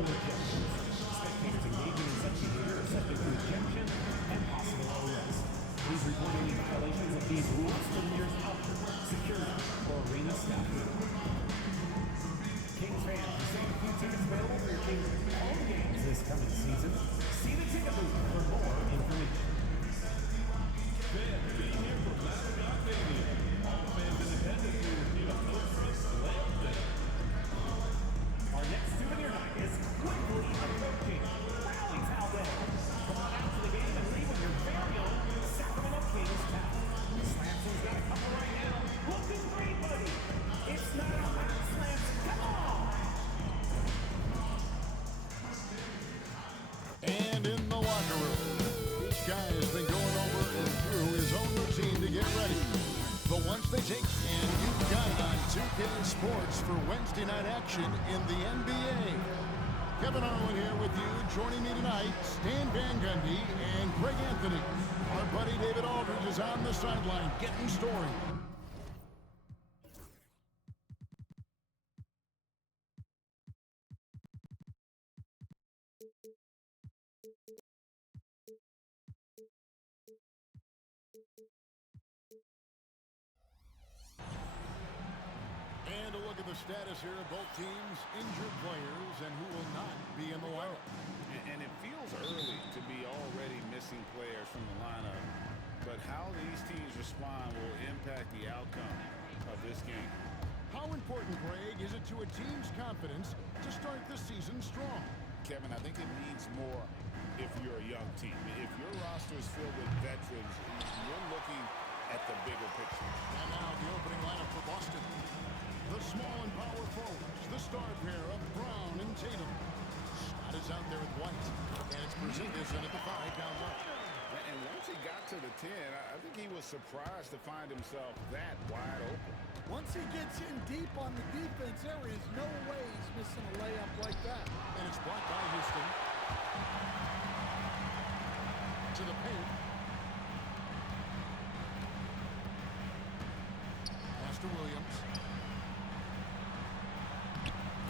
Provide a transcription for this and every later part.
illegal ejections. Spectators engaging in such behavior are subject to ejection and possible arrest. Please report any violations of these rules to the nearest outfield, security, or arena staff. Kings fans, the same few tickets available for your Kings home games this coming season. See the ticket booth for more information. Fans being here from Matador Stadium. All fans in attendance will receive a no-trust lamp there. Our next souvenir night is quickly approaching. Rally Talbot. Come on out to the game and leave with your very own Sacramento Kings towel. Slamson's got a couple right now. Looking great, buddy. It's not a hot Slamson. Come on. And in the locker room, each guy has been going over and through his own routine to get ready. But once they take, and you've got on 2K Sports for Wednesday night action in the NBA. Kevin Harlan here with you. Joining me tonight, Stan Van Gundy and Greg Anthony. Our buddy David Aldridge is on the sideline getting story. And a look at the status here of both teams, injured players, and who will not be in the lineup. And it feels early to be already missing players from the lineup, but how these teams respond will impact the outcome of this game. How important, Greg, is it to a team's confidence to start the season strong? Kevin, I think it means more if you're a young team. If your roster is filled with veterans, you're looking at the bigger picture. And now the opening lineup for Boston. The small and power forwards, the star pair of Brown and Tatum. Scott is out there with White, and it's Porzingis in at the 5 down low. And once he got to the 10, I think he was surprised to find himself that wide open. Once he gets in deep on the defense, there is no way he's missing a layup like that. And it's blocked by Houston. To the paint. Pass to Williams.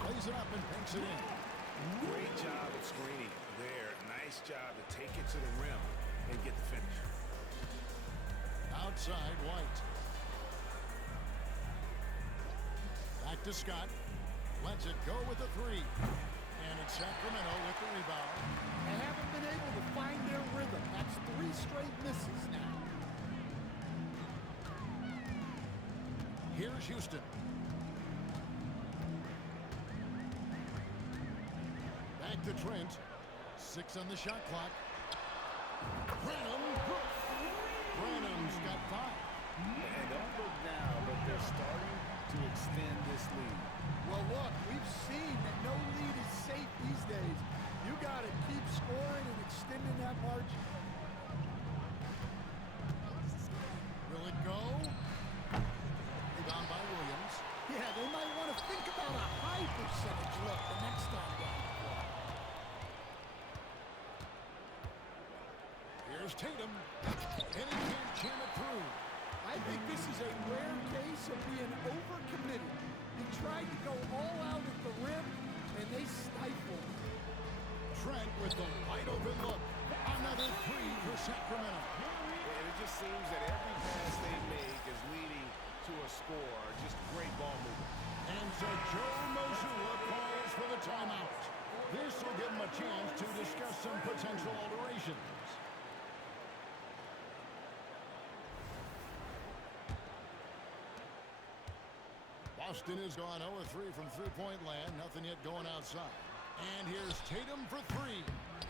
Plays it up and banks it in. Great job at screening there. Nice job to take it to the rim and get the finish. Outside, White. Back to Scott. Lets it go with a 3. And it's Sacramento with the rebound. They haven't been able to find their rhythm. That's 3 straight misses now. Here's Houston. Back to Trent. 6 on the shot clock. Branham's got 5. And don't look now, but they're starting to extend this lead. Well, look, we've seen that no lead is safe these days. You got to keep scoring and extending that margin. Will it go? Rebound by Williams. Yeah, they might want to think about a high percentage look the next time down the floor. Here's Tatum. And he can't jam it through. I think this is a rare case of being overcommitted. He tried to go all out at the rim, and they stifled. Trent with the wide open look. Another 3 for Sacramento. And it just seems that every pass they make is leading to a score. Just great ball movement. And so Joe Mazzulla calls for the timeout. This will give him a chance to discuss some potential alterations. Boston has gone 0-3 from three-point land. Nothing yet going outside. And here's Tatum for 3.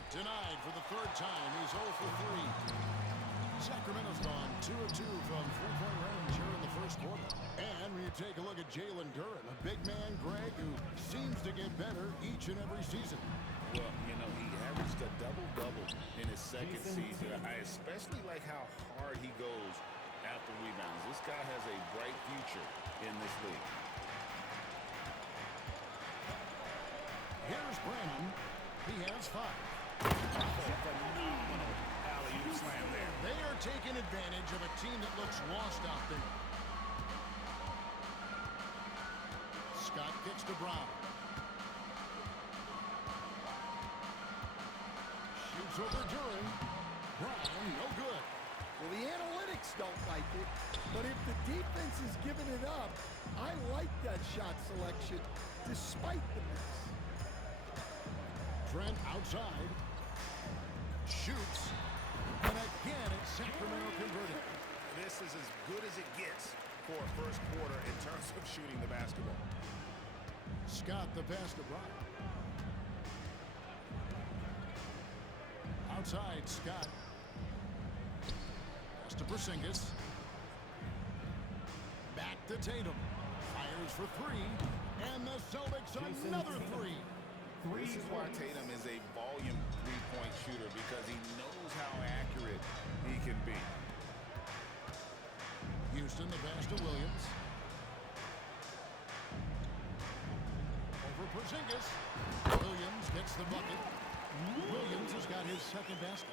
Denied for the 3rd time. He's 0 for 3. Sacramento's gone 2-2 from three-point range here in the first quarter. And when you take a look at Jalen Duren, a big man, Greg, who seems to get better each and every season. Well, you know, he averaged a double-double in his second season. I especially like how hard he goes after rebounds. This guy has a bright future in this league. Here's Branham. He has 5. Phenomenal alley-oop slam there. They are taking advantage of a team that looks lost out there. Scott kicks to Brown. Looks over Duran. Brown, no good. Well, the analytics don't like it, but if the defense is giving it up, I like that shot selection despite the miss. Trent outside. Shoots. And again, it's Sacramento converted. This is as good as it gets for a first quarter in terms of shooting the basketball. Scott, the pass to Brown. Outside, Scott. Pass to Porzingis. Back to Tatum. Fires for three. And the Celtics another three. This is why Tatum is a volume three-point shooter, because he knows how accurate he can be. Houston, the pass to Williams. Over Porzingis. Williams gets the bucket. Williams has got his second basket.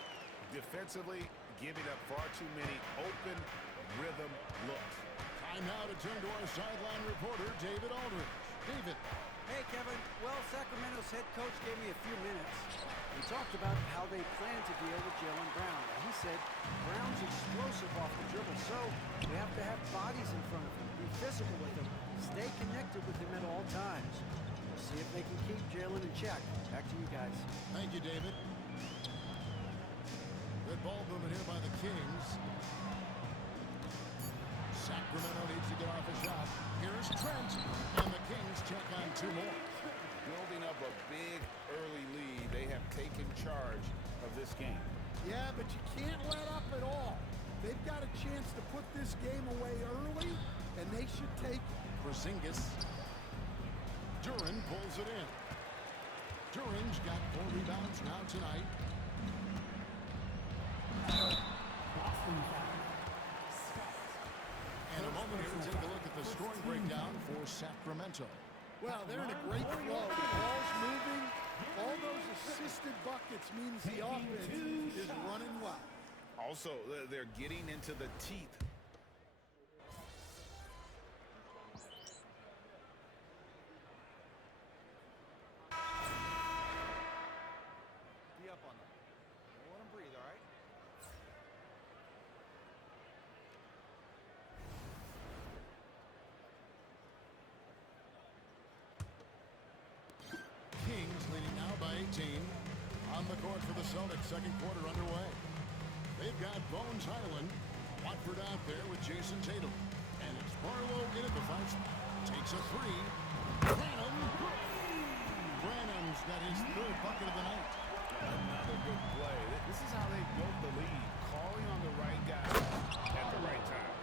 Defensively, giving up far too many open rhythm looks. Time now to turn to our sideline reporter, David Aldridge. David. Hey, Kevin. Well, Sacramento's head coach gave me a few minutes. We talked about how they plan to deal with Jaylen Brown. He said Brown's explosive off the dribble, so we have to have bodies in front of him, be physical with him, stay connected with him at all times. We'll see if they can keep Jaylen in check. Back to you guys. Thank you, David. Good ball movement here by the Kings. Sacramento needs to get off a shot. Here's Trent, and the Kings check on two more. Building up a big early lead, they have taken charge of this game. Yeah, but you can't let up at all. They've got a chance to put this game away early, and they should take it. Porzingis. Duran pulls it in. Duran's got 4 rebounds now tonight. Boston foul. Scott. And a moment here to take a look at the scoring breakdown for Sacramento. Well, they're in a great flow. The ball's moving. All those assisted buckets means the offense is running well. Also, they're getting into the teeth. Be up on them. Don't let them breathe, all right? Kings leading now by 18. On the court for the Celtics, second quarter underway. They've got Bones Highland. Watford out there with Jason Tatum. And it's Barlow in at the 5 spot. Takes a three. Branham's got his third bucket of the night. Another good play. This is how they built the lead, calling on the right guy at the right time.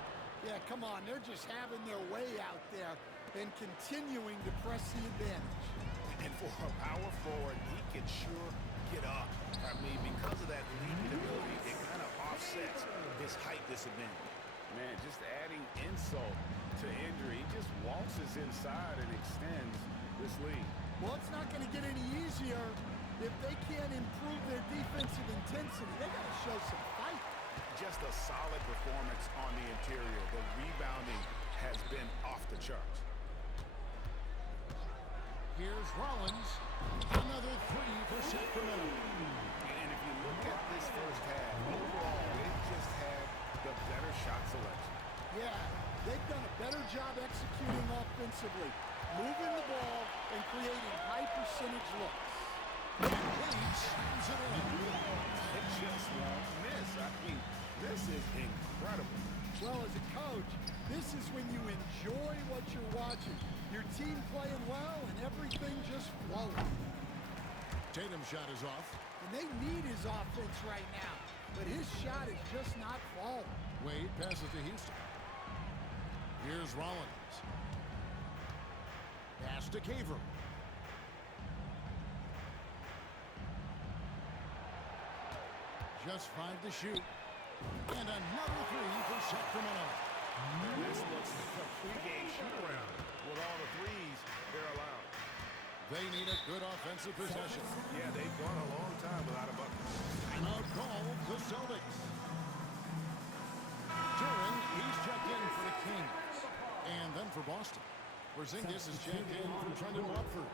Yeah, come on. They're just having their way out there and continuing to press the advantage. And for a power forward, he can sure get up. I mean, because of that leaping ability, it kind of offsets his height disadvantage. Man, just adding insult to injury, he just waltzes inside and extends this lead. Well, it's not going to get any easier if they can't improve their defensive intensity. They got to show some fight. Just a solid performance on the interior. The rebounding has been off the charts. Here's Rollins. Another three for Sacramento. And if you look at this first half, overall, they've just had the better shot selection. Yeah, they've done a better job executing offensively, moving the ball and creating high percentage looks. And Wade slams it in. They just won't miss. I mean, this is incredible. Well, as a coach, this is when you enjoy what you're watching. Your team playing well and everything just flowing. Tatum's shot is off. And they need his offense right now, but his shot is just not falling. Wade passes to Houston. Here's Rollins. Pass to Caver. Just 5 to shoot. And another three for Sacramento. This looks like a pregame shoot-around with all the threes they're allowed. They need a good offensive possession. Yeah, they've gone a long time without a bucket. Timeout call, the Celtics. Duran, he's checked in for the Kings. And then for Boston. Porzingis is checked in for Trendon Watford.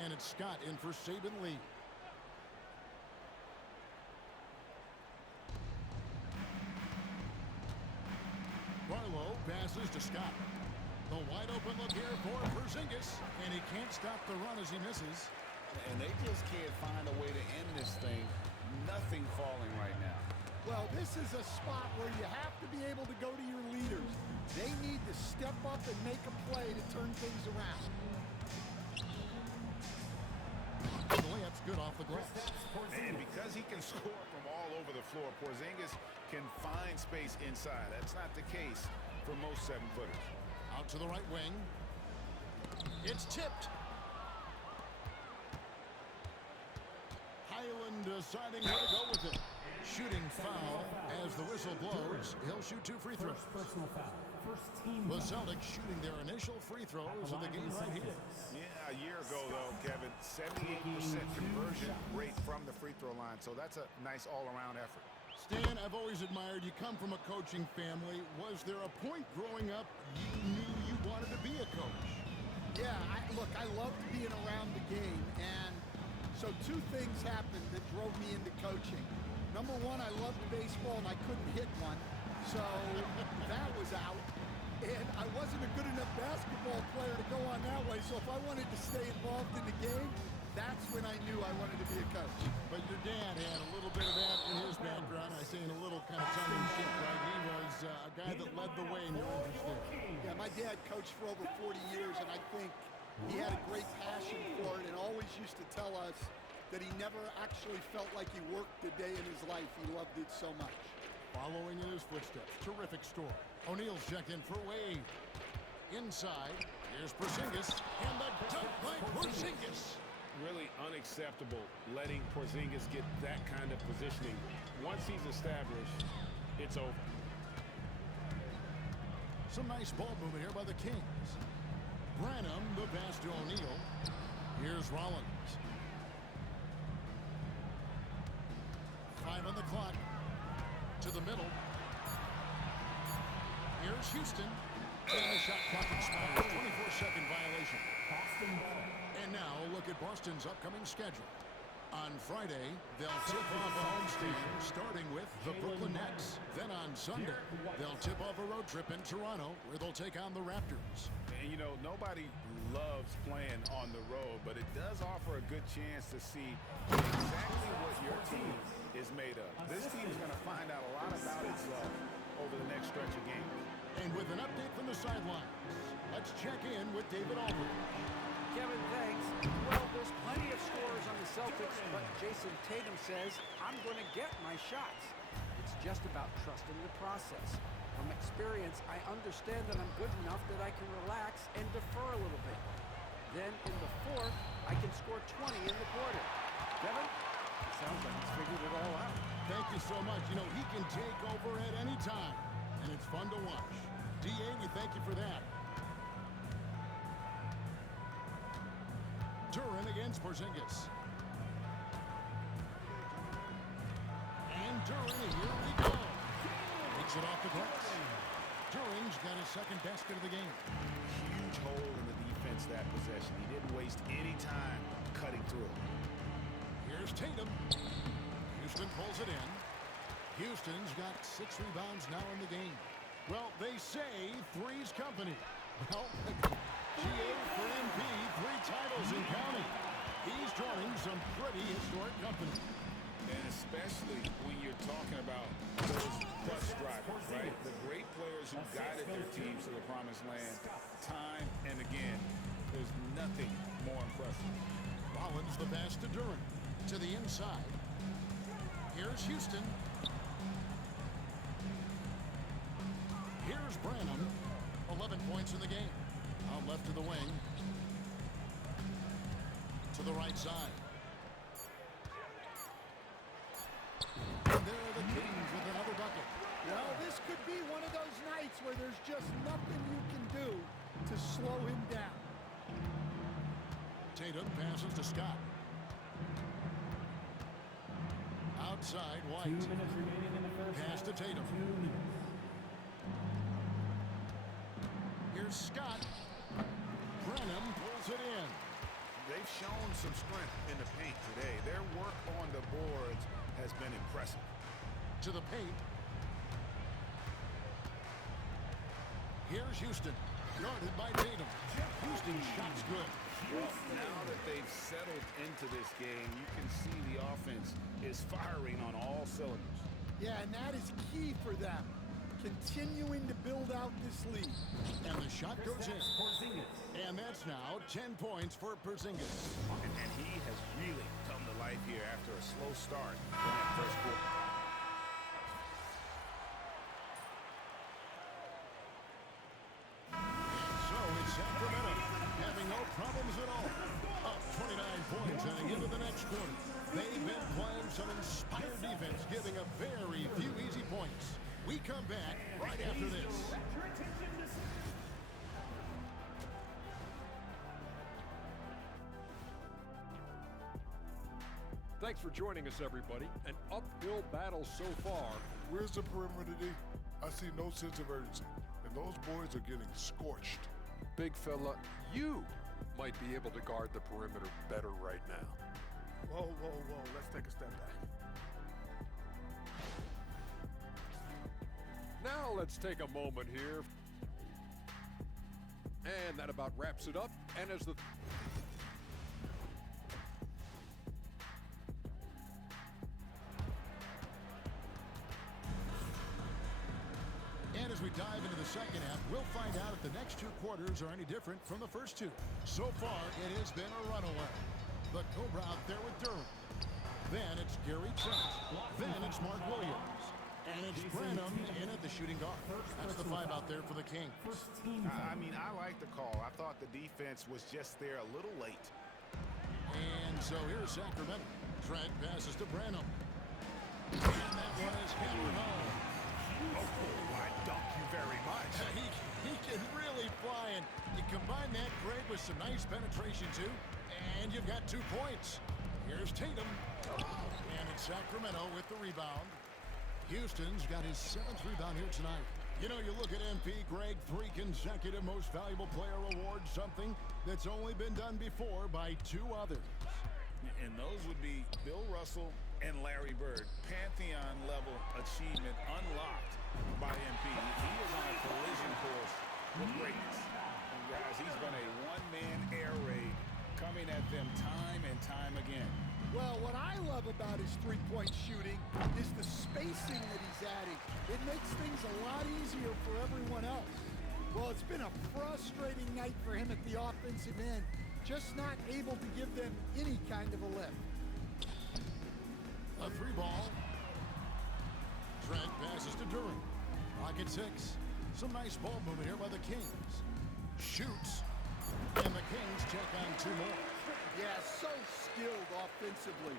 And it's Scott in for Saben Lee. passes to Scott. The wide open look here for Porzingis, and he can't stop the run as he misses. And they just can't find a way to end this thing. Nothing falling right now. Well, this is a spot where you have to be able to go to your leaders. They need to step up and make a play to turn things around. The layup's good off the glass. And because he can score from all over the floor, Porzingis can find space inside. That's not the case for most 7-footers. Out to the right wing. It's tipped. Highland deciding where to go with it. Shooting foul as the whistle blows. He'll shoot 2 free throws. Personal foul. First team. The Celtics shooting their initial free throws of the game right here. Yeah, a year ago, though, Kevin, 78% conversion rate from the free throw line. So that's a nice all-around effort. Stan, I've always admired you. Come from a coaching family. Was there a point growing up you knew you wanted to be a coach? Yeah, look, I loved being around the game, and so 2 things happened that drove me into coaching. Number 1, I loved baseball, and I couldn't hit one, so that was out. And I wasn't a good enough basketball player to go on that way, so if I wanted to stay involved in the game, that's when I knew I wanted to be a coach. But your dad had a little bit of that in his background. I say in a little kind of tongue-in-cheek, right? He was a guy that led the way in your interest there. Yeah, my dad coached for over 40 years, and I think he had a great passion for it and always used to tell us that he never actually felt like he worked a day in his life. He loved it so much. Following in his footsteps. Terrific story. O'Neal's checked in for Wade. Inside, here's Porzingis, and the dunk by Porzingis. Really unacceptable letting Porzingis get that kind of positioning. Once he's established, it's over. Some nice ball movement here by the Kings. Branham, the pass to O'Neal. Here's Rollins. 5 on the clock. To the middle. Here's Houston. And the shot clock expires. 24-second violation. And now look at Boston's upcoming schedule. On Friday, they'll tip off a homestand, starting with the Brooklyn Nets. Then on Sunday, they'll tip off a road trip in Toronto, where they'll take on the Raptors. And, you know, nobody loves playing on the road, but it does offer a good chance to see exactly what your team is made of. This team is going to find out a lot about itself over the next stretch of games. And with an update from the sidelines, let's check in with David Aldridge. Kevin, thanks. Well, there's plenty of scorers on the Celtics, but Jason Tatum says, I'm going to get my shots. It's just about trusting the process. From experience, I understand that I'm good enough that I can relax and defer a little bit. Then in the 4th, I can score 20 in the quarter. Kevin, it sounds like he's figured it all out. Thank you so much. You know, he can take over at any time, and it's fun to watch. D.A., we thank you for that. Duren against Porzingis. And Duren, here we go. Takes it off the glass. Duren's got his second basket of the game. Huge hole in the defense that possession. He didn't waste any time cutting through. Here's Tatum. Houston pulls it in. Houston's got 6 rebounds now in the game. Well, they say three's company. Well, GA for MP, 3 titles in counting. He's joining some pretty historic company. And especially when you're talking about those bus drivers, right? The great players who guided their teams to the promised land time and again. There's nothing more impressive. Rollins the pass to Duren. To the inside. Here's Houston. Here's Branham. 11 points in the game. Out left to the wing. To the right side. And there are the Kings with another bucket. Well, this could be one of those nights where there's just nothing you can do to slow him down. Tatum passes to Scott. Outside, 2 White. minutes remaining in the first Pass to half. Tatum. 2 minutes. Here's Scott. Branham pulls it in. They've shown some strength in the paint today. Their work on the boards has been impressive. To the paint. Here's Houston, guarded by Tatum. Houston's shot's good. Well, now that they've settled into this game, you can see the offense is firing on all cylinders. Yeah, and that is key for them. Continuing to build out this lead. And the shot goes in. Porzingis. And that's now 10 points for Porzingis. And he has really come to life here after a slow start in that first quarter. So it's Sacramento having no problems at all. Up 29 points heading into the next quarter. They've been playing some inspired defense, giving a very few easy points. We come back right after this. Thanks for joining us, everybody. An uphill battle so far. Where's the perimeter, D? I see no sense of urgency, and those boys are getting scorched. Big fella, you might be able to guard the perimeter better right now. Whoa, whoa, whoa. Let's take a step back. Now let's take a moment here. And that about wraps it up. And as the And as we dive into the second half, we'll find out if the next two quarters are any different from the first two. So far, it has been a runaway. The Cobra out there with Durham. Then it's Gary Trent. Then it's Mark Williams. And it's Branham in at the shooting guard. That's the five out there for the Kings. I mean, I like the call. I thought the defense was just there a little late. And so here's Sacramento. Trent passes to Branham. And that one is hammered home. Oh, why, thank you very much. He can really fly, and you combine that, Greg, with some nice penetration, too, and you've got 2 points. Here's Tatum. And it's Sacramento with the rebound. Houston's got his 7th rebound here tonight. You know, you look at MP, Greg, 3 consecutive most valuable player awards, something that's only been done before by 2 others. And those would be Bill Russell and Larry Bird. Pantheon-level achievement unlocked by MP. He is on a collision course with greatness. And guys, he's been a one-man air raid coming at them time and time again. Well, what I love about his three-point shooting is the spacing that he's adding. It makes things a lot easier for everyone else. Well, it's been a frustrating night for him at the offensive end, just not able to give them any kind of a lift. A 3 ball. Trent passes to Durham. Rocket 6. Some nice ball movement here by the Kings. Shoots. And the Kings check on 2 more. Yeah, so skilled offensively.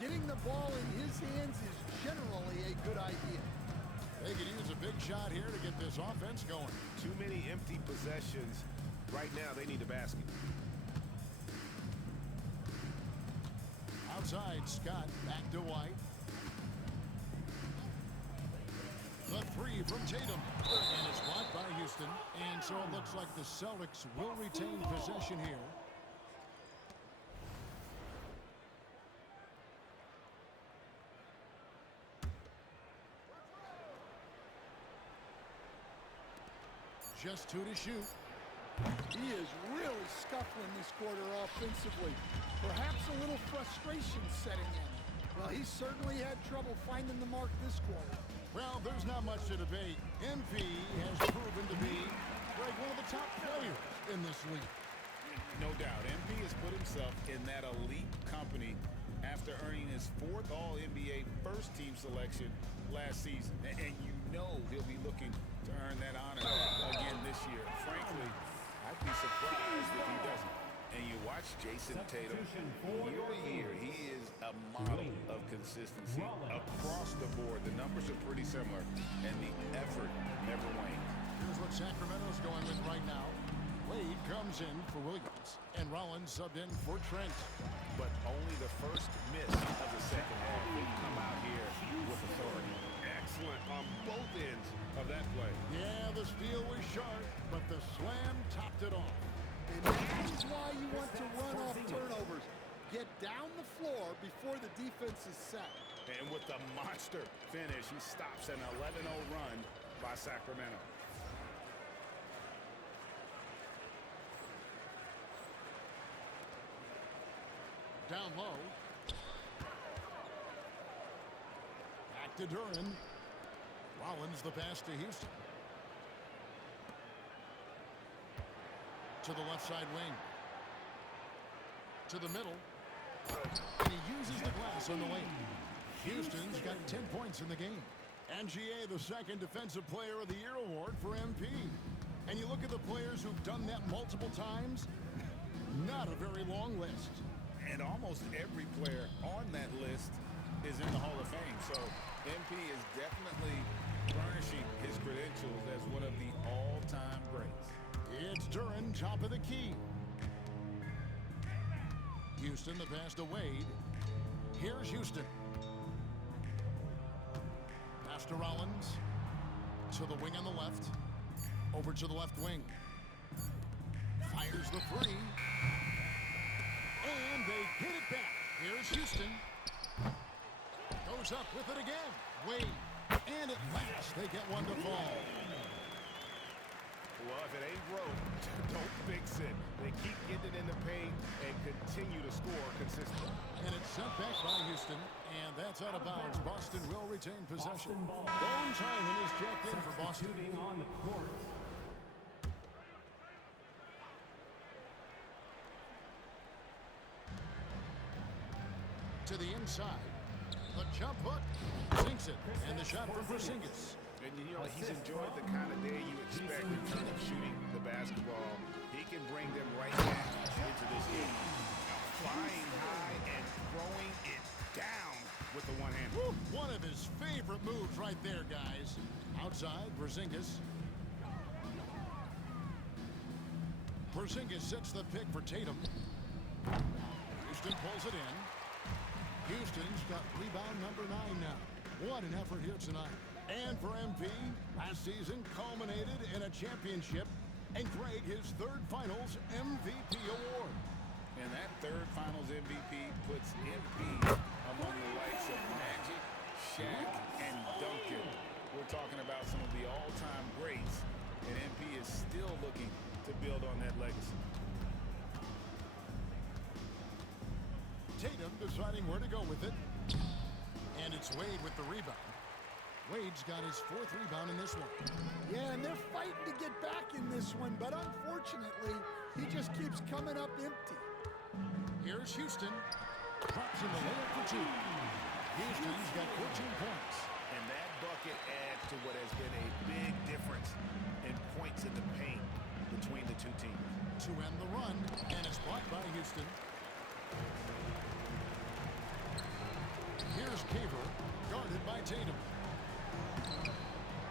Getting the ball in his hands is generally a good idea. They could use a big shot here to get this offense going. Too many empty possessions. Right now, they need a basket. Outside, Scott back to White. The 3 from Tatum. And it's blocked by Houston. And so it looks like the Celtics will retain possession here. Just 2 to shoot. He is really scuffling this quarter offensively. Perhaps a little frustration setting in. Well, he certainly had trouble finding the mark this quarter. Well, there's not much to debate. MP has proven to be, Greg, one of the top players in this league. No doubt. MP has put himself in that elite company after earning his 4th All-NBA first-team selection last season. And you know he'll be looking to earn that honor again this year. Frankly, I'd be surprised if he doesn't. And you watch Jason Tatum, year to year, he is a model of consistency across the board. The numbers are pretty similar, and the effort never wanes. Here's what Sacramento's going with right now. Wade comes in for Williams, and Rollins subbed in for Trent. But only the first miss of the second half will come out here with authority. Excellent on both ends of that play. Yeah, the steal was sharp, but the slam topped it off. And that is why you want to run off turnovers. Get down the floor before the defense is set. And with the monster finish, he stops an 11-0 run by Sacramento. Down low. Back to Duran. Rollins the pass to Houston. To the left side wing. To the middle. And he uses the glass on the lane. Houston's got 10 points in the game. NGA, the second Defensive Player of the Year award for MP. And you look at the players who've done that multiple times, not a very long list. And almost every player on that list is in the Hall of Fame. So MP is definitely furnishing his credentials as one of the all-time greats. It's Duran, top of the key. Houston, the pass to Wade. Here's Houston. Pass to Rollins. To the wing on the left. Over to the left wing. Fires the three. And they hit it back. Here's Houston. Goes up with it again. Wade. And at last, they get one to fall. Well, if it ain't broke, don't fix it. They keep getting it in the paint and continue to score consistently. And it's sent back by Houston, and that's out of bounds. Boston will retain possession. Bone Tynan is checked in for Boston. On the court. To the inside. The jump hook sinks it, and the shot from Porzingis. And you know, he's enjoyed the kind of day you expect in terms of shooting the basketball. He can bring them right back into this game. Flying high and throwing it down with the one hand. Woo, one of his favorite moves right there, guys. Outside, Porzingis. Porzingis sets the pick for Tatum. Houston pulls it in. Houston's got rebound number 9 now. What an effort here tonight. And for MP, last season culminated in a championship and Greg his third Finals MVP award. And that third Finals MVP puts MP among the likes of Magic, Shaq, and Duncan. We're talking about some of the all-time greats, and MP is still looking to build on that legacy. Tatum deciding where to go with it. And it's Wade with the rebound. Wade's got his 4th rebound in this one. Yeah, and they're fighting to get back in this one, but unfortunately, he just keeps coming up empty. Here's Houston. Drops in the layup for 2. Houston's got 14 points. And that bucket adds to what has been a big difference in points in the paint between the two teams. To end the run, and it's blocked by Houston. Here's Caver, guarded by Tatum.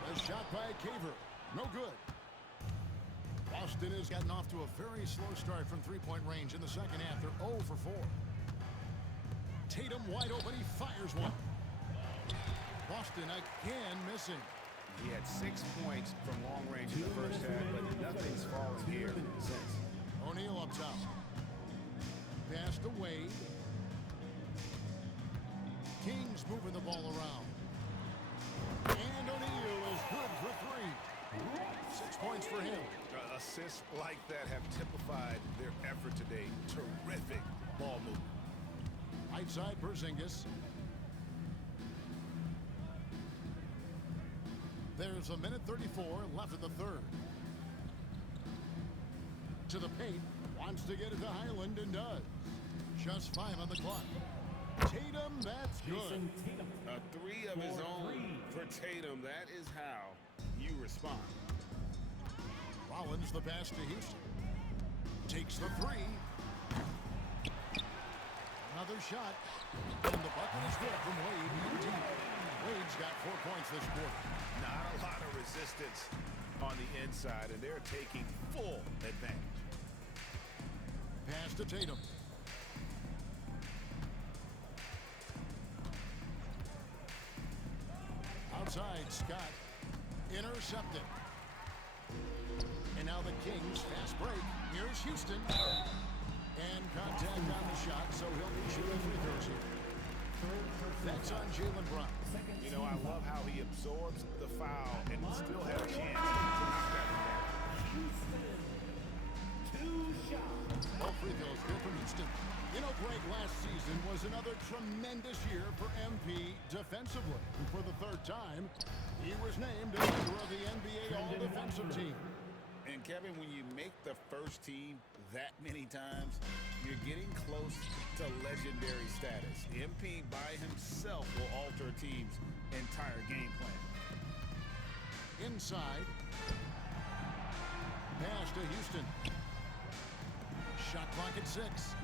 A shot by Caver, no good. Boston has gotten off to a very slow start from three-point range in the second half. They're 0 for 4. Tatum wide open, he fires one. Boston again missing. He had 6 points from long range in the first half, but nothing's fallen here since. O'Neal up top. Pass to Wade. Kings moving the ball around. And O'Neal is good for 3. 6 points for him. Assists like that have typified their effort today. Terrific ball movement. Right side, Porzingis. There's a minute 34 left in the third. To the paint. Wants to get it to Highland and does. Just 5 on the clock. Tatum, that's good. A 3 of his own for Tatum. That is how you respond. Rollins the pass to Houston. Takes the 3. Another shot. And the bucket is good from Wade in deep. Wade's got 4 points this quarter. Not a lot of resistance on the inside, and they're taking full advantage. Pass to Tatum. Outside, Scott. Intercepted. And now the Kings fast break. Here's Houston. And contact on the shot, so he'll be shooting free throws here. That's on Jaylen Brown. You know, I love how he absorbs the foul and still has a chance to knock that one down. two shots. All free throws good from Houston. You know, Greg, last season was another tremendous year for MP defensively. And for the third time, he was named a member of the NBA All-Defensive Team. And Kevin, when you make the first team that many times, you're getting close to legendary status. MP by himself will alter a team's entire game plan. Inside. Pass to Houston. Shot clock at 6.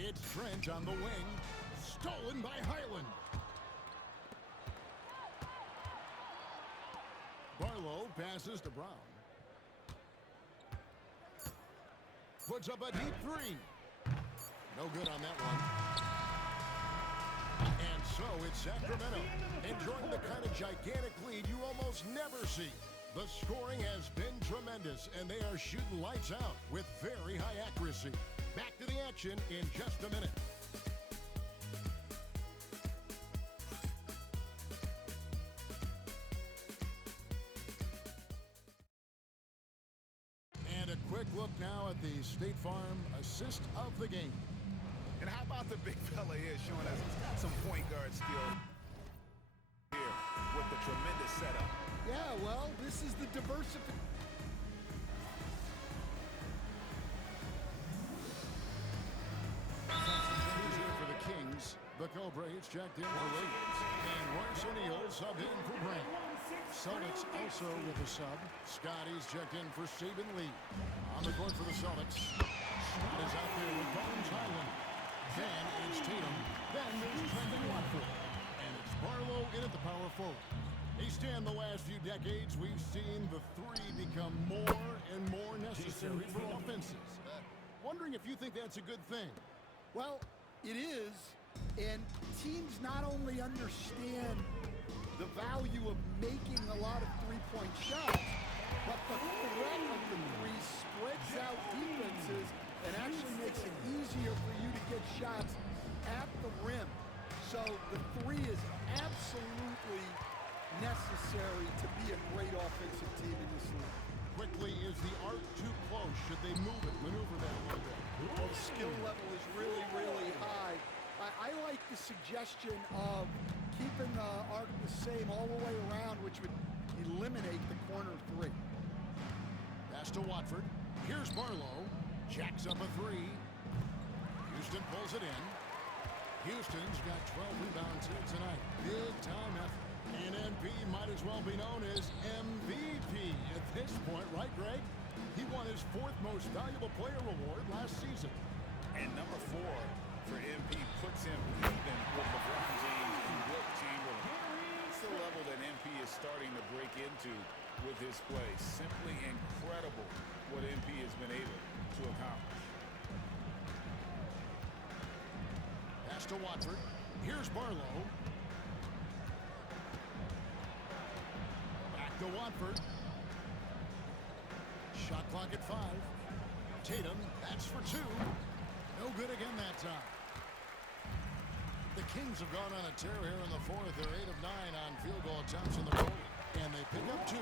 It's Trent on the wing. Stolen by Highland. Barlow passes to Brown. Puts up a deep three. No good on that one. And so it's Sacramento enjoying the kind of gigantic lead you almost never see. The scoring has been tremendous, and they are shooting lights out with very high accuracy. Back to the action in just a minute. And a quick look now at the State Farm assist of the game. And how about the big fella here showing us he's got some point guard skill here with the tremendous setup. Yeah, well, this is the diversification. For the Kings, the Cobra is checked in for Williams. And Royce O'Neal subbed in for Brand. Celtics also with a sub. Scotty's checked in for Saban Lee. On the court for the Celtics. Scott is out there with Bones Highland. Then it's Tatum. Then there's Trendon Watford. And it's Barlow in at the power forward. Hey, Stan, the last few decades, we've seen the three become more and more necessary for offenses. Wondering if you think that's a good thing. Well, it is, and teams not only understand the value of making a lot of three-point shots, but the threat of the three spreads out defenses and actually makes it easier for you to get shots at the rim. So the three is absolutely necessary to be a great offensive team in this league. Quickly, is the arc too close? Should they maneuver that a little bit? Well, the skill level is really, really high. I like the suggestion of keeping the arc the same all the way around, which would eliminate the corner three. Pass to Watford. Here's Barlow. Jacks up a three. Houston pulls it in. Houston's got 12 rebounds here tonight. Big time effort. And MP might as well be known as MVP at this point, right, Greg? He won his 4th most valuable player award last season. And number 4 for MP puts him even with LeBron James and Wilt Chamberlain. That's the level that MP is starting to break into with his play. Simply incredible what MP has been able to accomplish. Pass to Watford. Here's Barlow. Back to Watford. Shot clock at 5. Tatum, that's for 2. No good again that time. The Kings have gone on a tear here in the 4th. They're 8 of 9 on field goal attempts in the quarter. And they pick up 2.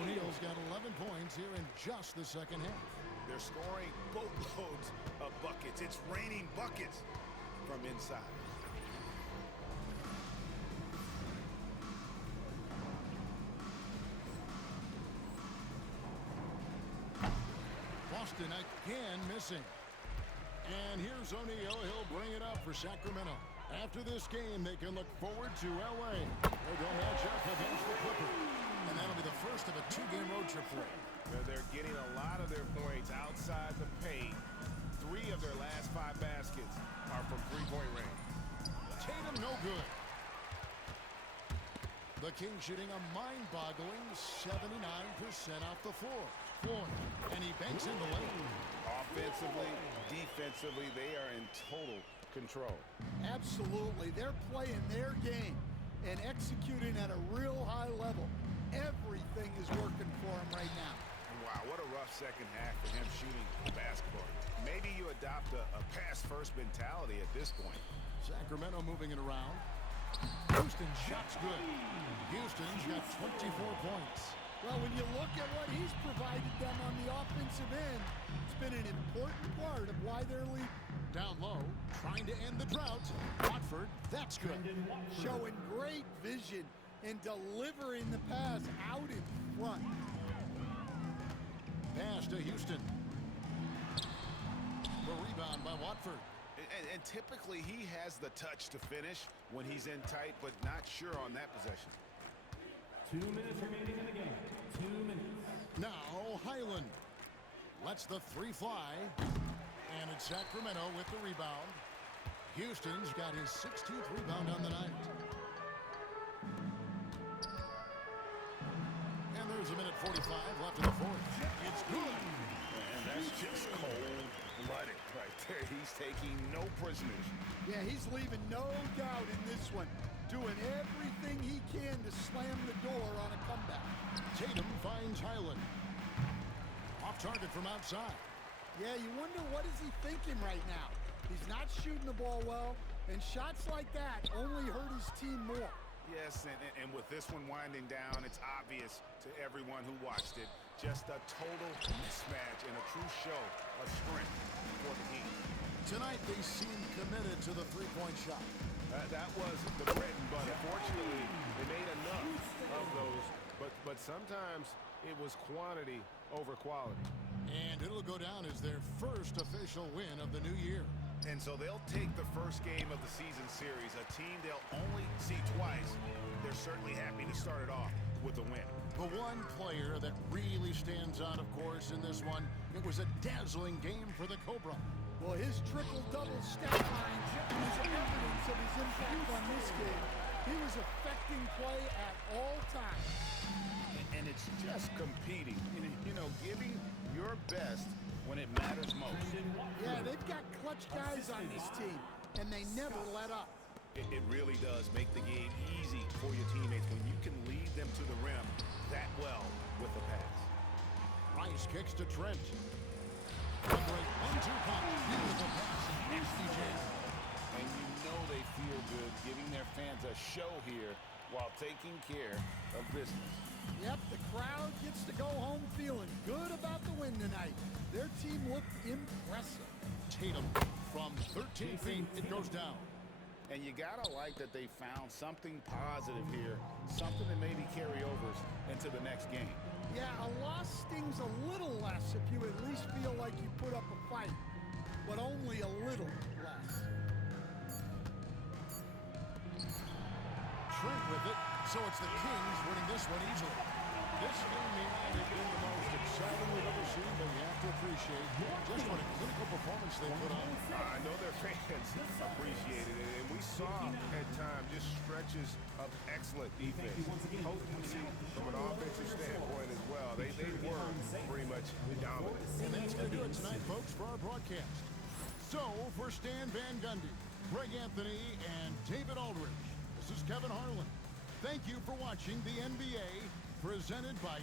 O'Neal's got 11 points here in just the second half. They're scoring boatloads of buckets. It's raining buckets from inside. Boston again missing. And here's O'Neal. He'll bring it up for Sacramento. After this game, they can look forward to L.A. They're going to match up against the Clippers. And that'll be the first of a 2-game road trip for them. They're getting a lot of their points outside the paint. 3 of their last 5 baskets are from three-point range. Tatum no good. The Kings shooting a mind-boggling 79% off the floor. And he banks in the lane. Offensively, defensively, they are in total control. Absolutely. They're playing their game and executing at a real high level. Everything is working for him right now. Wow, what a rough second half for him shooting the basketball. Maybe you adopt a pass-first mentality at this point. Sacramento moving it around. Houston shot's good. Houston's got 24 points. Well, when you look at what he's provided them on the offensive end, it's been an important part of why they're leading. Down low, trying to end the drought. Watford, that's good. Showing great vision and delivering the pass out in front. Pass to Houston. The rebound by Watford. And typically he has the touch to finish when he's in tight, but not sure on that possession. 2 minutes remaining in the game. 2 minutes. Now Highland lets the three fly. And it's Sacramento with the rebound. Houston's got his 16th rebound on the night. And there's a minute 45 left in the fourth. It's good. And that's just cold-blooded right there. He's taking no prisoners. Yeah, he's leaving no doubt in this one. Doing everything he can to slam the door on a comeback. Tatum finds Highland. Off target from outside. Yeah, you wonder what is he thinking right now. He's not shooting the ball well, and shots like that only hurt his team more. Yes, and with this one winding down, it's obvious to everyone who watched it. Just a total mismatch and a true show of strength for the team. Tonight they seem committed to the three-point shot. That was the bread and butter. Fortunately, they made enough of those, but sometimes it was quantity over quality. And it'll go down as their first official win of the new year. And so they'll take the first game of the season series, a team they'll only see twice. They're certainly happy to start it off with a win. The one player that really stands out, of course, in this one, it was a dazzling game for the Cobra. Well, his triple-double stat line is evidence of his impact on this game. He was affecting play at all times. And it's just competing, you know, giving your best when it matters most. Yeah, they've got clutch guys on this team, and they never let up. It really does make the game easy for your teammates when you can lead them to the rim that well with the pass. Rice kicks to Trent. Great 1-2 pump. Beautiful pass. Nasty jam. And you know they feel good giving their fans a show here while taking care of business. Yep, the crowd gets to go home feeling good about the win tonight. Their team looked impressive. Tatum from 13 feet, it goes down. And you gotta like that they found something positive here, something that maybe carry overs into the next game. Yeah, a loss stings a little less if you at least feel like you put up a fight, but only a little less. Trent with it, so it's the Kings winning this one easily. This game may not have been the most exciting we've ever seen, but you have to appreciate just what a clinical performance they put on. I know their fans appreciated it, and we saw at times just stretches of excellent defense. Potency from an offensive standpoint as well. They were pretty much dominant. And that's going to do it tonight, folks, for our broadcast. So, for Stan Van Gundy, Greg Anthony, and David Aldridge, this is Kevin Harlan. Thank you for watching the NBA, presented by